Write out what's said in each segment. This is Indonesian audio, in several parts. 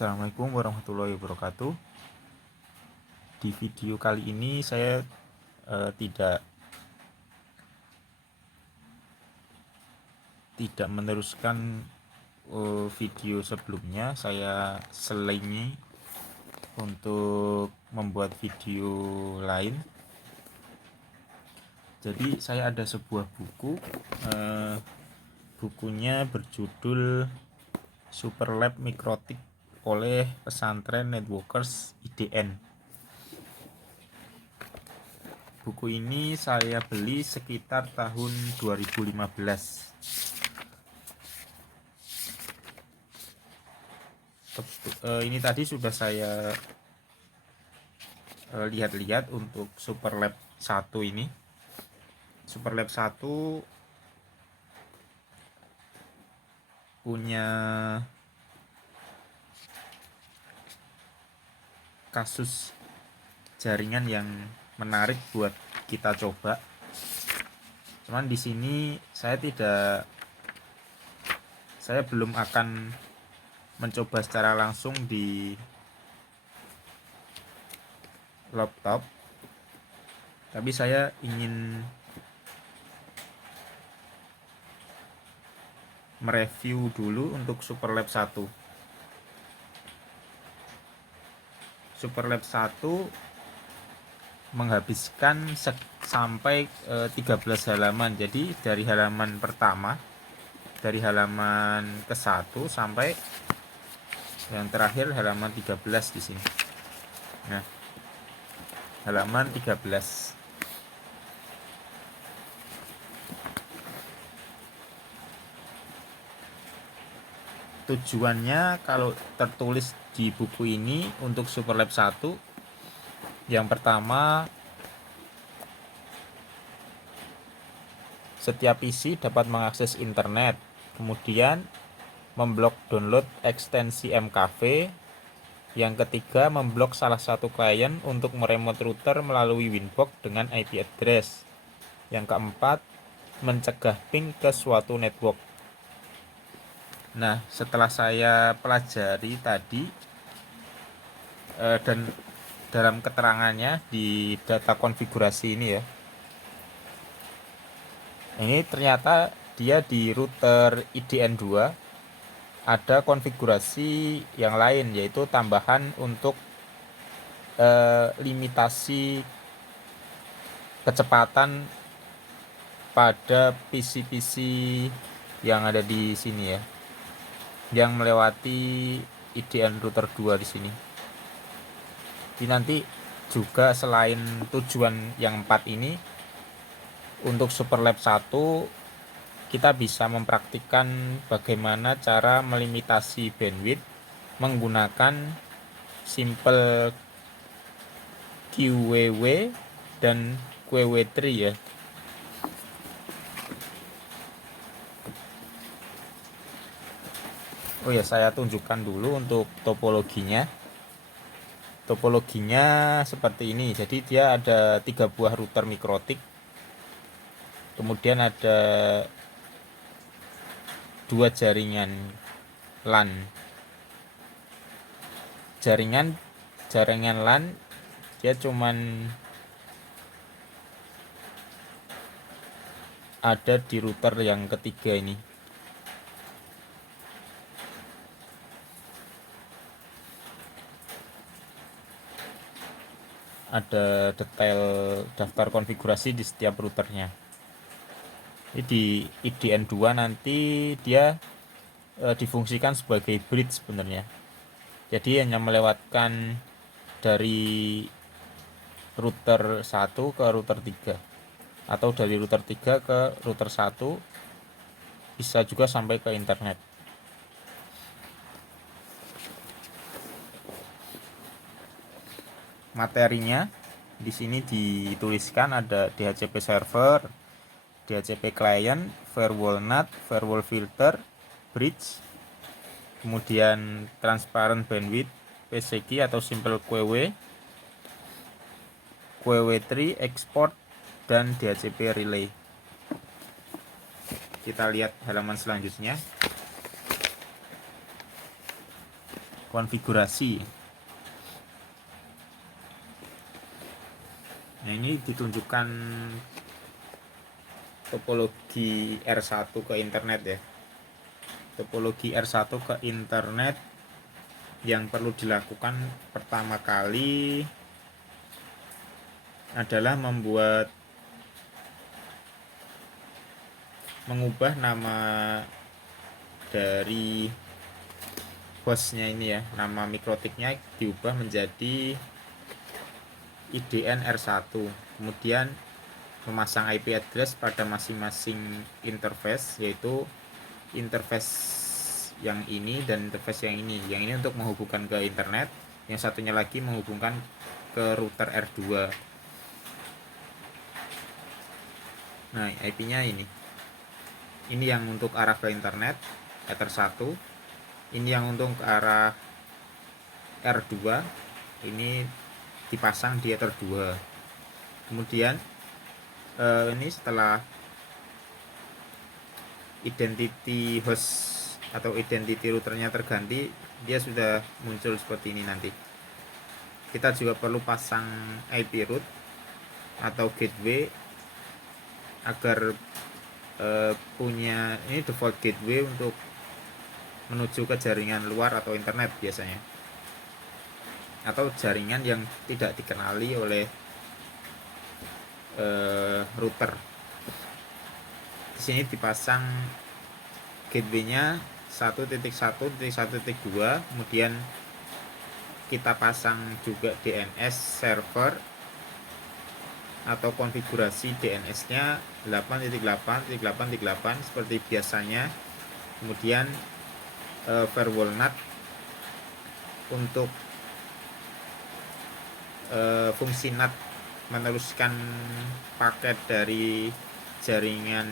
Assalamualaikum warahmatullahi wabarakatuh. Di video kali ini saya tidak meneruskan video sebelumnya. Saya selingi untuk membuat video lain. Jadi saya ada sebuah buku, bukunya berjudul Superlab Mikrotik oleh Pesantren Networkers IDN. Buku ini saya beli sekitar tahun 2015. Ini tadi sudah saya lihat-lihat untuk Superlab 1 ini. Superlab 1 punya kasus jaringan yang menarik buat kita coba. Cuman di sini saya belum akan mencoba secara langsung di laptop, tapi saya ingin mereview dulu untuk Superlab 1. Superlab 1 menghabiskan sampai 13 halaman. Jadi dari halaman pertama, dari halaman ke-1 sampai yang terakhir halaman 13 di sini. Nah, halaman 13. Tujuannya kalau tertulis di buku ini untuk Superlab 1, yang pertama, setiap PC dapat mengakses internet. Kemudian memblok download ekstensi MKV. Yang ketiga, memblok salah satu klien untuk meremote router melalui Winbox dengan IP address. Yang keempat, mencegah ping ke suatu network. Nah, setelah saya pelajari tadi dan dalam keterangannya di data konfigurasi ini ya, ini ternyata dia di router IDN 2 ada konfigurasi yang lain, yaitu tambahan untuk limitasi kecepatan pada PC-PC yang ada di sini ya, yang melewati IDN router 2 di sini. Jadi nanti juga selain tujuan yang 4 ini, untuk Superlab 1 kita bisa mempraktikkan bagaimana cara melimitasi bandwidth menggunakan simple QWW dan QW3 ya. Oh ya, saya tunjukkan dulu untuk topologinya. Topologinya seperti ini. Jadi dia ada 3 buah router mikrotik. Kemudian ada 2 jaringan LAN. Jaringan LAN dia cuman ada di router yang ketiga ini. Ada detail daftar konfigurasi di setiap routernya. Jadi di IDN 2 nanti dia difungsikan sebagai bridge sebenarnya. Jadi hanya melewatkan dari router 1 ke router 3, atau dari router 3 ke router 1, bisa juga sampai ke internet. Materinya di sini dituliskan ada DHCP server, DHCP client, firewall NAT, firewall filter, bridge, kemudian transparent bandwidth, PCG atau simple QW, QW3, export, dan DHCP relay. Kita lihat halaman selanjutnya. konfigurasi. Nah, ini ditunjukkan topologi R1 ke internet ya. Topologi R1 ke internet yang perlu dilakukan pertama kali adalah mengubah nama dari hostnya ini ya, nama mikrotiknya diubah menjadi IDN R1, kemudian memasang IP address pada masing-masing interface, yaitu interface yang ini dan interface yang ini. Yang ini untuk menghubungkan ke internet, yang satunya lagi menghubungkan ke router R2. Nah, IP-nya ini yang untuk arah ke internet Ether 1, ini yang untuk ke arah R2, ini dipasang di Ether 2. Kemudian ini setelah identity host atau identity routernya terganti, dia sudah muncul seperti ini. Nanti kita juga perlu pasang IP root atau gateway agar punya ini default gateway untuk menuju ke jaringan luar atau internet biasanya, atau jaringan yang tidak dikenali oleh router. Di sini dipasang gateway-nya 1.1.1.2, kemudian kita pasang juga DNS server atau konfigurasi DNS-nya 8.8.8.8 seperti biasanya. Kemudian firewall NAT untuk fungsi NAT meneruskan paket dari jaringan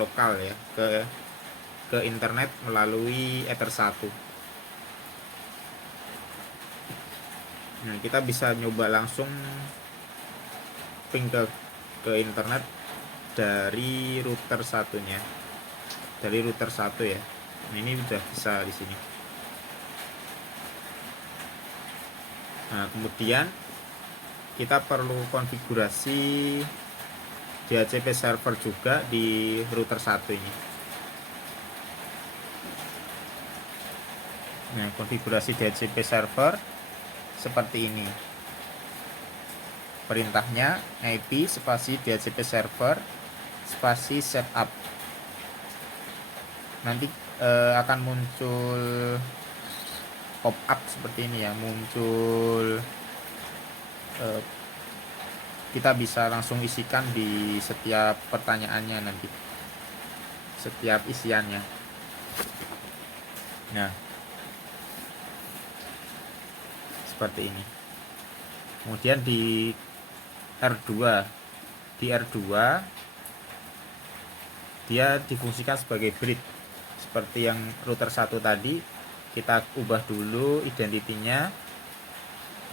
lokal ya ke internet melalui Ether 1. Nah, kita bisa nyoba langsung ping ke internet dari router satunya, dari router 1 ya. Nah, ini sudah bisa di sini. Nah, kemudian kita perlu konfigurasi DHCP server juga di router 1 ini. Nah, konfigurasi DHCP server seperti ini. Perintahnya IP spasi DHCP server spasi setup. Nanti akan muncul pop-up seperti ini ya, muncul kita bisa langsung isikan di setiap pertanyaannya nanti, setiap isiannya. Nah, seperti ini. Kemudian di R2 dia difungsikan sebagai bridge seperti yang router 1 tadi. Kita ubah dulu identitinya,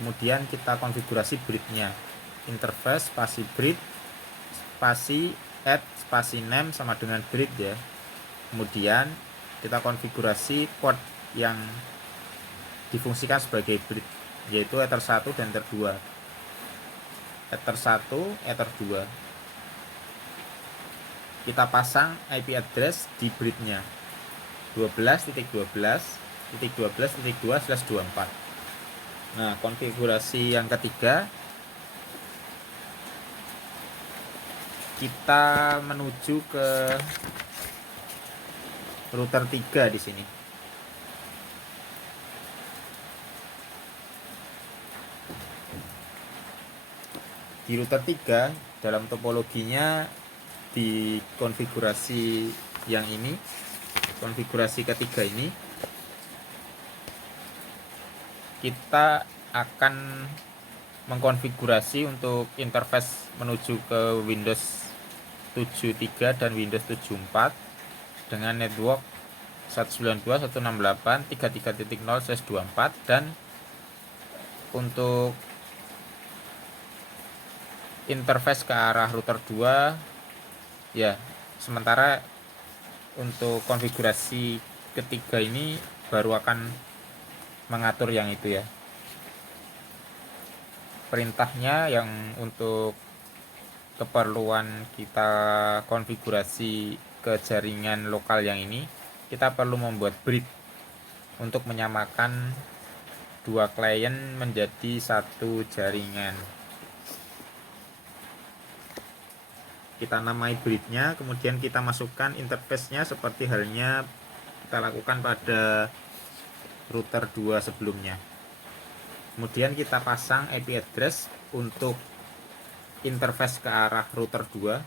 kemudian kita konfigurasi bridge-nya, interface spasi bridge spasi add spasi name sama dengan bridge ya. Kemudian kita konfigurasi port yang difungsikan sebagai bridge, yaitu Ether 1 dan Ether 2. Ether 1, Ether 2. Kita pasang IP address di bridge-nya 12.12.12.2/24. Nah, konfigurasi yang ketiga, kita menuju ke router 3 di sini. Di router 3 dalam topologinya di konfigurasi yang ini, konfigurasi ketiga ini, kita akan mengkonfigurasi untuk interface menuju ke Windows 73 dan Windows 74 dengan network 192.168.33.0/24, dan untuk interface ke arah router 2 ya. Sementara untuk konfigurasi ketiga ini baru akan mengatur yang itu ya. Perintahnya yang untuk keperluan kita konfigurasi ke jaringan lokal yang ini, kita perlu membuat bridge untuk menyamakan dua klien menjadi satu jaringan. Kita namai bridge-nya, kemudian kita masukkan interface-nya seperti halnya kita lakukan pada router 2 sebelumnya. Kemudian kita pasang IP address untuk interface ke arah router 2,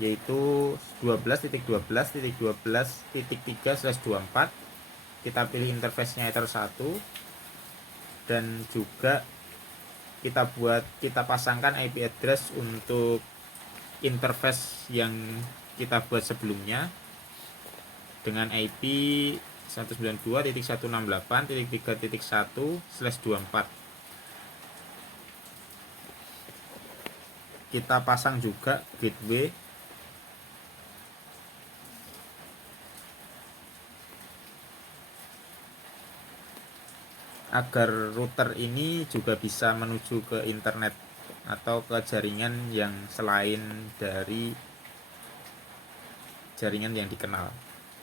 yaitu 12.12.12.3/24. Kita pilih interface-nya Ether 1 dan juga kita pasangkan IP address untuk interface yang kita buat sebelumnya dengan IP 192.168.3.1/24. Kita pasang juga gateway agar router ini juga bisa menuju ke internet atau ke jaringan yang selain dari jaringan yang dikenal.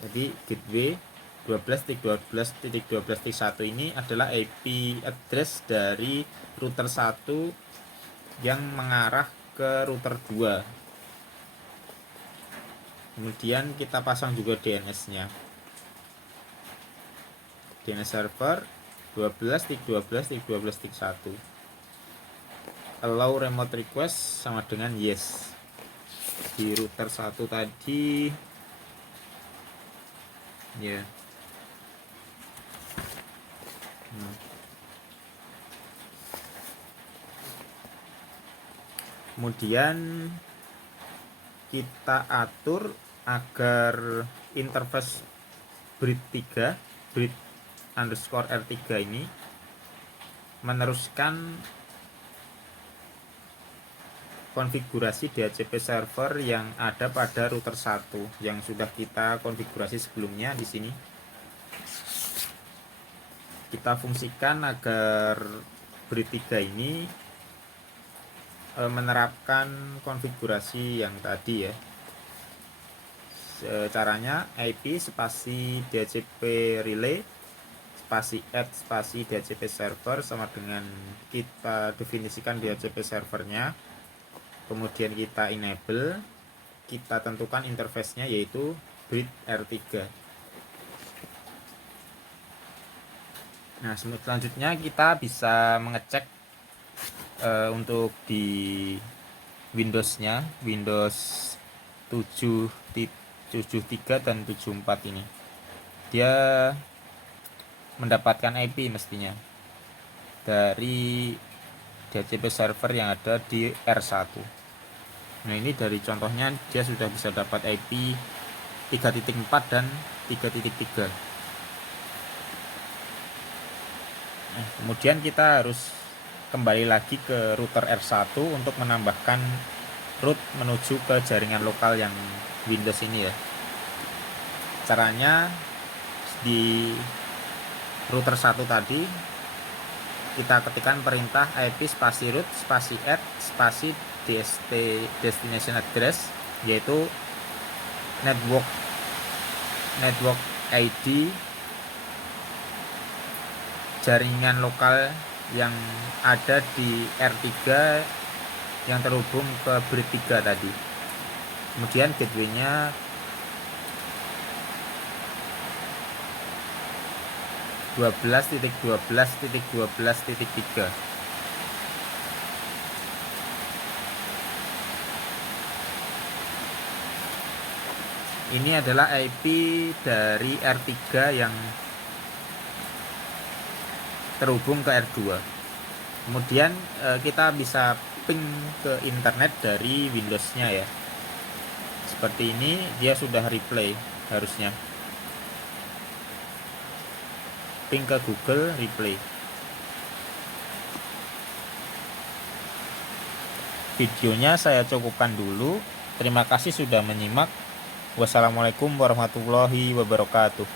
Jadi gateway 12.12.12.1 ini adalah IP address dari router 1 yang mengarah ke router 2. Kemudian kita pasang juga DNS-nya. DNS server 12.12.12.1. Allow remote request sama dengan yes. Di router 1 tadi ya. Kemudian kita atur agar interface bridge underscore R3 ini meneruskan konfigurasi DHCP server yang ada pada router 1 yang sudah kita konfigurasi sebelumnya. Di sini kita fungsikan agar bridge 3 ini menerapkan konfigurasi yang tadi ya. Caranya IP spasi DHCP relay spasi add spasi DHCP server sama dengan kita definisikan DHCP servernya, kemudian kita enable, kita tentukan interface-nya yaitu bridge R3. Nah, selanjutnya kita bisa mengecek untuk di Windows-nya, Windows 7.73 dan 74 ini dia mendapatkan IP mestinya dari DHCP server yang ada di R1. Nah, ini dari contohnya dia sudah bisa dapat IP 3.4 dan 3.3. Nah, kemudian kita harus kembali lagi ke router R1 untuk menambahkan root menuju ke jaringan lokal yang Windows ini ya. Caranya di router 1 tadi kita ketikkan perintah IP spasi root spasi add spasi destination address, yaitu network ID jaringan lokal yang ada di R3 yang terhubung ke bridge 3 tadi. Kemudian gateway-nya (12.12.12.3). Ini adalah IP dari R3 yang terhubung ke R2. Kemudian kita bisa ping ke internet dari Windows-nya ya. Seperti ini, dia sudah replay harusnya. Ping ke Google, replay. Videonya saya cukupkan dulu. Terima kasih sudah menyimak. Wassalamualaikum warahmatullahi wabarakatuh.